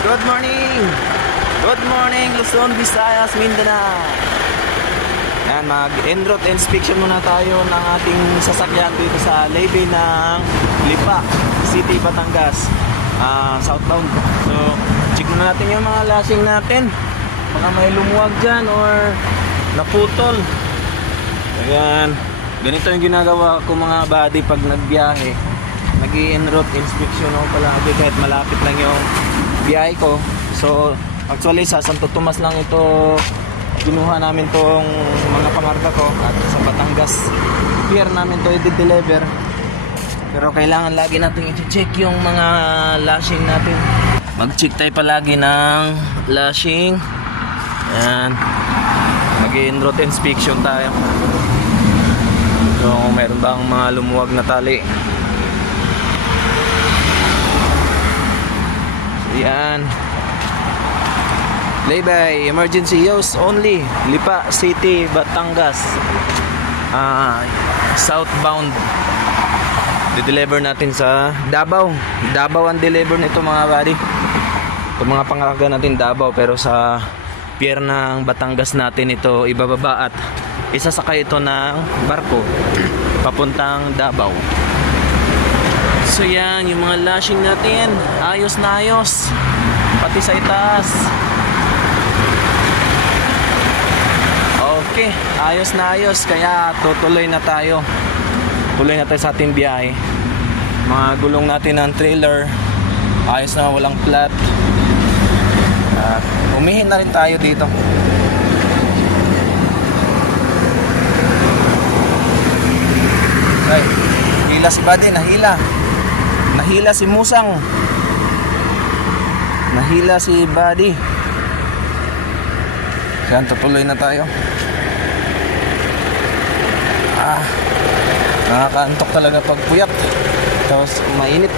Good morning! Good morning, Luzon, Visayas, Mindanao. Yan, mag-en-route inspection muna tayo ng ating sasakyan dito sa levee ng Lipa City, Batangas, southbound. So, check muna natin yung mga lashing natin. Baka may lumuwag dyan or naputol. Ayan, ganito yung ginagawa ko mga buddy pag nagbiyahe. Nag-en-route inspection ako palagi kahit malapit lang yung biyahe ko. So actually sa Santo Tomas lang ito kinuha namin tong mga pangarga ko, at sa Batangas pier namin to i-deliver. Pero kailangan lagi natin i-check yung mga lashing natin. Mag-check tayo palagi ng lashing. Ayan, mag-en-route inspection tayo. So meron bang mga lumuwag na tali. Yan. Laybay, emergency use only. Lipa City, Batangas. Southbound. De-deliver natin sa Davao. Davao ang deliver nito mga buddy. Ito mga pangarga natin Davao, pero sa pier ng Batangas natin ito ibababa at isasakay ito ng barko papuntang Davao. So yan, yung mga lashing natin ayos na ayos, pati sa itaas. Okay, ayos na ayos. Kaya tutuloy na tayo. Tuloy na tayo sa ating biyahe. Mga gulong natin ng trailer ayos na, walang flat. Umihin na rin tayo dito. Ay, hila si buddy, nahila. Nahila si Musang. Nahila si Buddy. Kaya tutuloy na tayo. Nakakaantok talaga pag puyat. Tapos mainit.